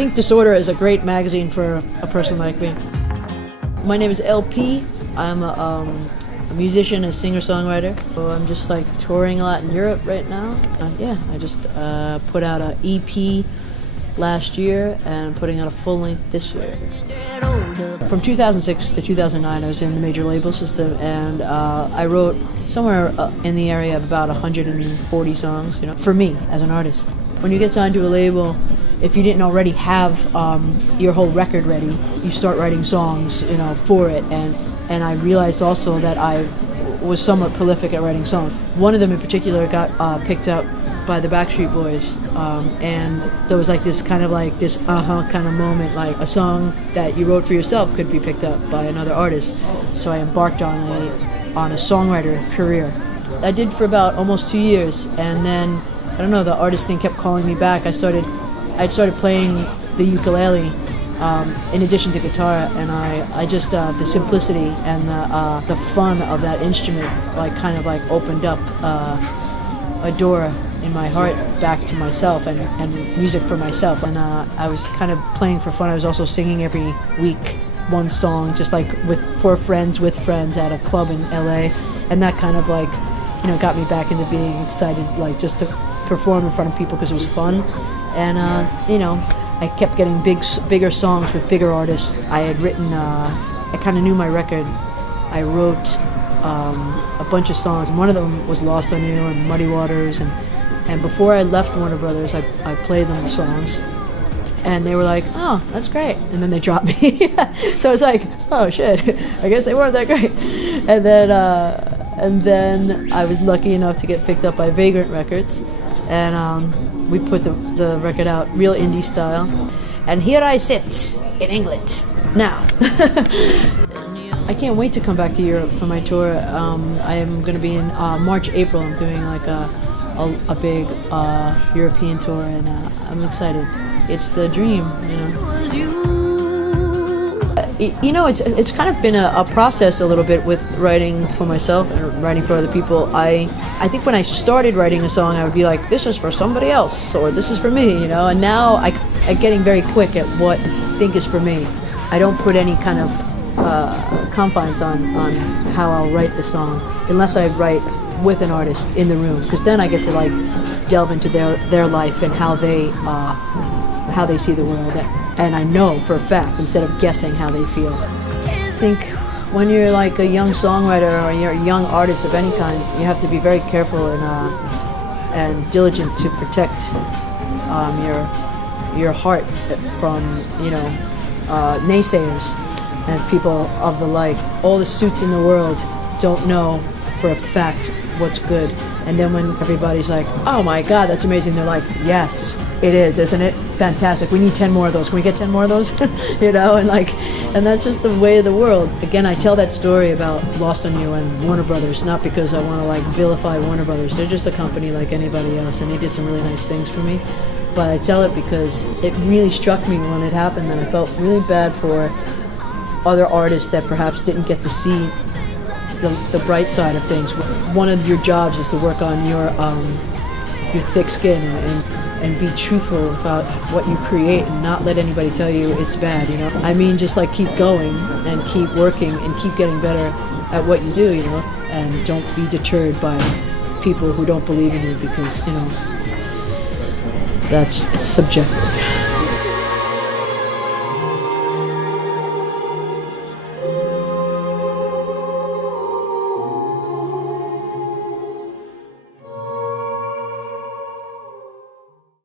think Disorder is a great magazine for a person like me. My name is LP. I'm a musician, a singer-songwriter. So I'm just like touring a lot in Europe right now. Yeah, I just put out an EP last year and putting out a full length this year. From 2006 to 2009, I was in the major label system, and I wrote somewhere in the area of about 140 songs, for me as an artist. When you get signed to a label, if you didn't already have your whole record ready, you start writing songs, for it. And I realized also that I was somewhat prolific at writing songs. One of them in particular got picked up by the Backstreet Boys, and there was like this kind of moment, like a song that you wrote for yourself could be picked up by another artist. So I embarked on a songwriter career. I did for about almost 2 years, and then I don't know, the artist thing kept calling me back. I started playing the ukulele in addition to guitar, and I just the simplicity and the fun of that instrument kind of opened up a door in my heart back to myself and music for myself. And I was kind of playing for fun. I was also singing every week one song, just with friends at a club in LA, and that kind of got me back into being excited, just to perform in front of people because it was fun. And I kept getting bigger songs with bigger artists. I had written, I kind of knew my record. I wrote a bunch of songs. One of them was Lost on You and Muddy Waters, and before I left Warner Brothers, I played them the songs, and they were like, "Oh, that's great," and then they dropped me. So I was like, "Oh shit, I guess they weren't that great." And then I was lucky enough to get picked up by Vagrant Records, and we put the record out real indie style. And here I sit in England now. I can't wait to come back to Europe for my tour. I am going to be in March, April. I'm doing a big European tour, and I'm excited. It's the dream, It's kind of been a process a little bit with writing for myself and writing for other people. I think when I started writing a song, I would be like, this is for somebody else, or this is for me, And now I'm getting very quick at what I think is for me. I don't put any kind of confines on how I'll write the song, unless I write with an artist in the room, because then I get to delve into their life and how they see the world. And I know for a fact, instead of guessing how they feel. I think when you're a young songwriter or you're a young artist of any kind, you have to be very careful and diligent to protect your heart from naysayers and people of the like. All the suits in the world don't know for a fact what's good. And then when everybody's like, "Oh my God, that's amazing," they're like, "Yes, it is, isn't it? Fantastic. We need 10 more of those. Can we get 10 more of those?" And that's just the way of the world. Again, I tell that story about Lost on You and Warner Brothers, not because I want to vilify Warner Brothers. They're just a company like anybody else, and they did some really nice things for me. But I tell it because it really struck me when it happened, and I felt really bad for other artists that perhaps didn't get to see the bright side of things. One of your jobs is to work on your thick skin and be truthful about what you create and not let anybody tell you it's bad, I mean, just keep going and keep working and keep getting better at what you do, and don't be deterred by people who don't believe in you, because, that's subjective.